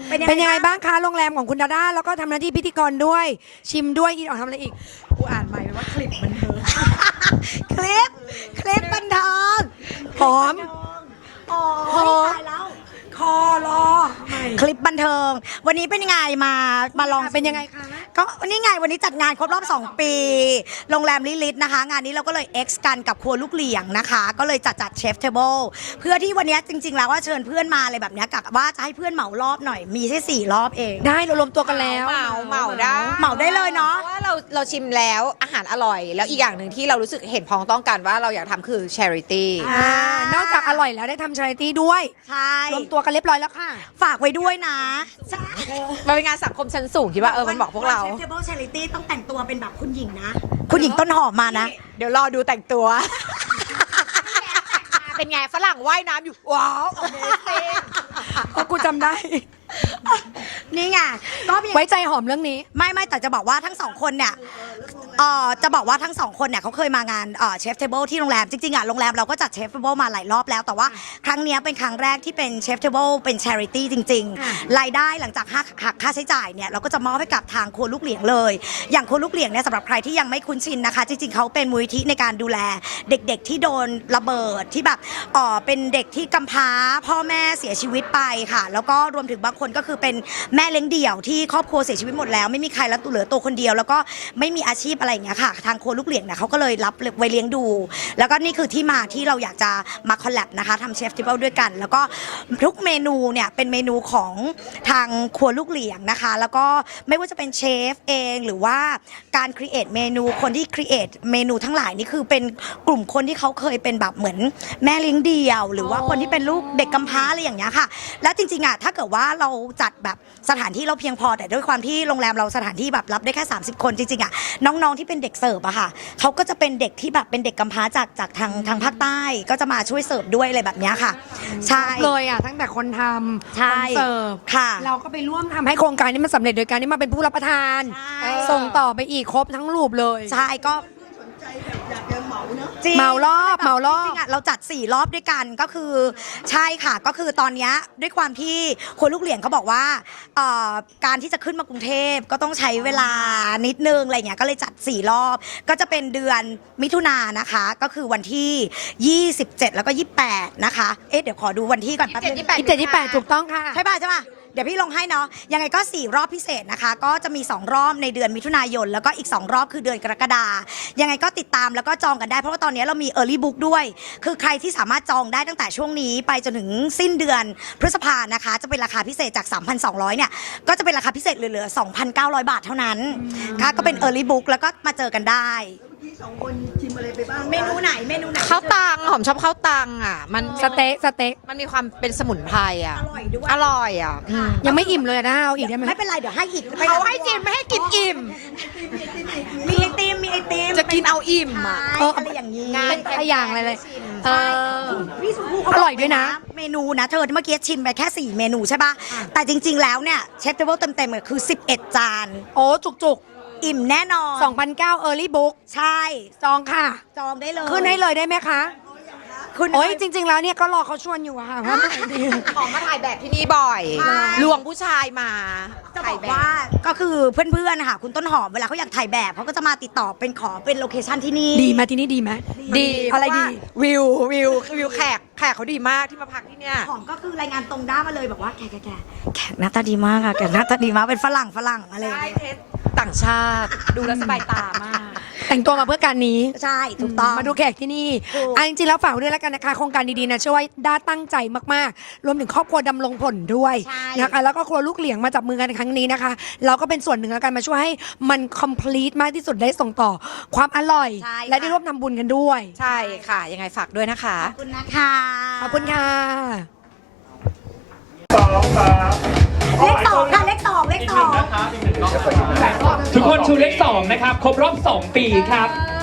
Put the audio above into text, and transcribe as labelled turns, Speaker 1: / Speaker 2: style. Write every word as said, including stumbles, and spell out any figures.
Speaker 1: เป็นยังไงบ้างคะโรงแรมของคุณดาด้าแล้วก็ทำหน้าที่พิธีกรด้วยชิมด้วยอีกออกทำอะไรอีกกูอ่านใหม่เลยว่าคลิปบันเทิง
Speaker 2: คลิปคลิปบันเทิง
Speaker 1: หอม
Speaker 2: โอ้
Speaker 1: หอม
Speaker 2: ตายแล้ว
Speaker 1: คอรอ
Speaker 2: คลิปบันเทิง วันนี้เป็นยังไงมามาลอง
Speaker 1: เป็นยังไงคะ
Speaker 2: ก็วันนี้ไงวันนี้จัดงานครบรอบ สอง ปี โรงแรมลิลิตนะคะ งานนี้เราก็เลย X กันกับครัวลูกเหลียงนะคะ ก็เลยจัดจัดเชฟเทเบิลเพื่อที่วันนี้จริง ๆ แล้วว่าเชิญเพื่อนมาอะไรแบบนี้กะว่าจะให้เพื่อนเหมารอบหน่อยมีแค่สี่รอบเอง
Speaker 1: ได้เรารวมตัวกันแล้ว
Speaker 3: เหมาเหมาได้
Speaker 2: เหมาได้เลยเนาะ
Speaker 3: เพราะว่าเราเราชิมแล้วอาหารอร่อย แล้วอีกอย่างหนึ่งที่เรารู้สึกเห็นพ้องต้องกันว่าเราอยากทำคือ charity
Speaker 1: อ่านอกจากอร่อยแล้วได้ทำชาริตี้ด้วย
Speaker 2: ใช่
Speaker 1: รวมตัวกันเรียบร้อยแล้วค่ะ
Speaker 2: ฝากไว้ด้วยนะใช่
Speaker 3: มันเป็นงานสังคมชั้นสูงคิดว่าเออมันบอกพวกเรา
Speaker 2: เชฟเทเบิลชาริตี้ต้องแต่งตัวเป็นแบบคุณหญิงนะ คุณหญิงต้นหอมมานะ
Speaker 3: เดี๋ยวรอดูแต่งตัว เป็นไงฝรั่งว่ายน้ำอยู่ ว้าว Amazing
Speaker 1: เพราะกูจำได้
Speaker 2: นี่ไงก็มี
Speaker 1: ไว้ใจหอมเรื่องนี้
Speaker 2: ไม่ไม่แต่จะบอกว่าทั้งสองคนเนี่ยเอ่อจะบอกว่าทั้งสองคนเนี่ยเขาเคยมางานเชฟเทเบิลที่โรงแรมจริงๆอ่ะโรงแรมเราก็จัดเชฟเทเบิลมาหลายรอบแล้วแต่ว่าครั้งเนี้ยเป็นครั้งแรกที่เป็นเชฟเทเบิลเป็น charity จริง
Speaker 1: ค่ะ
Speaker 2: ๆ รายได้หลังจากหักหักค่าใช้จ่ายเนี่ยเราก็จะมอบให้กับทางครัวลูกเหลียงเลย อย่างครัวลูกเหลียงเนี่ยสำหรับใครที่ยังไม่คุ้นชินนะคะ จริงๆเขาเป็นมูลนิธิในการดูแลเด็กๆที่โดนระเบิดที่แบบเอ่อเป็นเด็กที่กำพร้าพ่อแม่เสียชีวิตไปค่ะ แล้วก็รวมถึงบางคนก็คือเป็นแม่เลี้ยงเดี่ยวที่ครอบครัวเสียชีวิตหมดแล้วไม่มีใครแล้วเหลือตัวคนเดียว แล้วก็ไม่มีอาชีพอะไรอย่างเงี้ยค่ะทางครัวลูกเหลียงเนี่ยเขาก็เลยรับไว้เลี้ยงดู แล้วก็นี่คือที่มาที่เราอยากจะมาคอลแลบนะคะทำเชฟทิเบิลด้วยกัน แล้วก็ทุกเมนูเนี่ยเป็นเมนูของทางครัวลูกเหลียงนะคะ แล้วก็ไม่ว่าจะเป็นเชฟเองหรือว่าการครีเอทเมนูคนที่ครีเอทเมนูทั้งหลายนี่คือเป็นกลุ่มคนที่เขาเคยเป็นแบบเหมือนแม่เลี้ยงเดี่ยว หรือว่าคนที่เป็นลูกเด็กกำพร้าอะไรอย่างเงี้ยค่ะ แล้วจริงๆอ่ะถ้าเกิดว่าเราจัดแบบสถานที่เราเพียงพอแต่ด้วยความที่โรงแรมเราสถานที่แบบรับได้แค่สามสิบคนจริงๆอ่ะน้องๆที่เป็นเด็กเสิร์ฟอะค่ะเขาก็จะเป็นเด็กที่แบบเป็นเด็กกำพร้าจากจากทางทางภาคใต้ก็จะมาช่วยเสิร์ฟด้วยอะไรแบบเนี้ยค่ะใช่
Speaker 1: เลยอ่ะตั้งแต่คนทำ
Speaker 2: ใช่
Speaker 1: คนเสิร์ฟ
Speaker 2: ค่ะ
Speaker 1: เราก็ไปร่วมทำให้โครงการนี้มันสำเร็จโดยการที่มาเป็นผู้รับประทาน
Speaker 2: ใช่
Speaker 1: ส่งต่อไปอีกครบทั้งรูปเลย
Speaker 2: ใช่ก็จริง
Speaker 1: เหมารอบเหมารอบ
Speaker 2: จริงๆอะเราจัดสี่รอบด้วยกันก็คือใช่ค่ะก็คือตอนเนี้ยด้วยความที่คนลูกเหลียงเขาบอกว่าเอ่อการที่จะขึ้นมากรุงเทพก็ต้องใช้เวลานิดนึงอะไรเงี้ยก็เลยจัดสี่รอบ ก็จะเป็นเดือนมิถุนายนนะคะ ก็คือวันที่ยี่สิบเจ็ดแล้วก็ยี่สิบแปดนะคะเอ๊ะเดี๋ยวขอดูวันที่ก่อนแป๊บนึง
Speaker 1: ยี่สิบเจ็ดยี่สิบแปดถูกต้องค่ะ
Speaker 2: ใช่ป่ะใช่ป่ะเดี๋ยวพี่ลงให้เนาะยังไงก็สี่รอบพิเศษนะคะ ก็จะมีสองรอบในเดือนมิถุนายนแล้วก็อีกสองรอบคือเดือนกรกฎายังไงก็ติดตามแล้วก็จองกันได้เพราะว่าตอนนี้เรามี Early Book ด้วย คือใครที่สามารถจองได้ตั้งแต่ช่วงนี้ไปจนถึงสิ้นเดือนพฤษภานะคะ จะเป็นราคาพิเศษจาก สามพันสองร้อย เนี่ยก็จะเป็นราคาพิเศษเหลือๆ สองพันเก้าร้อย บาทเท่านั้นค่ะก็เป็น Early Book แล้วก็มาเจอกันได้เมนูไหนเมนูไหน
Speaker 3: ข้าวตังหอมชอบข้าวตังอ่ะ มัน
Speaker 1: สเต๊กสเต็ก
Speaker 3: มันมีความเป็นสมุนไพรอ่ะ
Speaker 2: อร่อยด้วย
Speaker 3: อร่อยอ่ะอืม
Speaker 1: ยังไม่อิ่มเลยนะเอาอีกได้ไหม
Speaker 2: ไม่เป็นไรเดี๋ยวให้อีก
Speaker 3: เขาให้จิมไม่ให้กินอิ่ม
Speaker 2: มีไอติมมีไอติม
Speaker 3: จะกินเอาอิ่มอ่ะ
Speaker 2: ใช่อะไรอย่างนี้
Speaker 1: เป็นตัวอย่างอะไรเลยเออ
Speaker 2: พี่สุภูเขา
Speaker 1: อร่อยด้วยนะ
Speaker 2: เมนูนะเธอเมื่อกี้ชิมไปแค่สี่เมนูใช่ป่ะแต่จริง ๆ แล้วเนี่ยเชฟเทเบิลเต็มๆเลยคือสิบเอ็ดจาน
Speaker 1: โอ้จุกจุก
Speaker 2: อิ่มแน่นอน
Speaker 1: สองพันเก้า Early Book
Speaker 2: ใช่
Speaker 1: จองค่ะ
Speaker 2: จองได้เลย
Speaker 1: ขึ้นให้เลยได้ไหมคะ
Speaker 2: คุณ
Speaker 1: โอ้ยจริง ๆ แล้วเนี่ยก็รอเขาชวนอยู่อะค่ะว่าเมื่อไหร่ดี
Speaker 3: ของมาถ่ายแบบที่นี่บ่อย
Speaker 2: ใช่
Speaker 3: ลวงผู้ชายมา
Speaker 2: จะบ
Speaker 3: ถ่า
Speaker 2: อย ก
Speaker 3: แบบ
Speaker 2: ว่าก็คือเพื่อนๆนะคะคุณต้นหอมเวลาเขาอยากถ่ายแบบเขาก็จะมาติดต่อเป็นขอเป็นโลเคชั่นที่นี่
Speaker 1: ดีไหมที่นี่ดีไหม
Speaker 3: ดี
Speaker 1: อะไรดี
Speaker 3: เพาว่าวิววิววิวแขกแขกเขาดีมากที่มาพักที่เนี่ย
Speaker 2: หอมก็คือรายงานตรงด้านมาเลยบอกว่าแขกแขกแขกแขกหน้าตาดีมากอะแขกหน้าตาดีมากเป็นฝรั่งฝรั่งอะไรอย่าง
Speaker 3: ได้
Speaker 2: เงี้ย
Speaker 3: เทสต่างชาติ ดูแลวสบายตามาก
Speaker 1: แต่งตัวมาเพื่อการนี้
Speaker 2: ใช่ถูกต้อง
Speaker 1: มาดูแขกที่นี่
Speaker 2: ถูก
Speaker 1: อ่ะจริงๆแล้วฝากไว้ด้วยแล้วกันนะคะโครงการดีๆนะเชื่อว่าด้าตั้งใจมากๆ รวมถึงครอบครัวดำรงผลด้วย
Speaker 2: ใช่
Speaker 1: นะคะแล้วก็ครัวลูกเหลียงมาจับมือกันในครั้งนี้นะคะ เราก็เป็นส่วนหนึ่งแล้วกันมาช่วยให้มัน complete มากที่สุดได้ส่งต่อความอร่อย
Speaker 2: ใช่
Speaker 1: และได้ร่วมทำบุญกันด้วย
Speaker 3: ใช่ค่ะ ยังไงฝากด้วยนะคะ
Speaker 2: ขอบคุณนะคะ
Speaker 1: ขอบคุณค่ะ
Speaker 2: เลขสองค่ะเลขสองเลขสอง
Speaker 4: ทุกคนชูเลขสองนะครับ ครบรอบสองปีครับ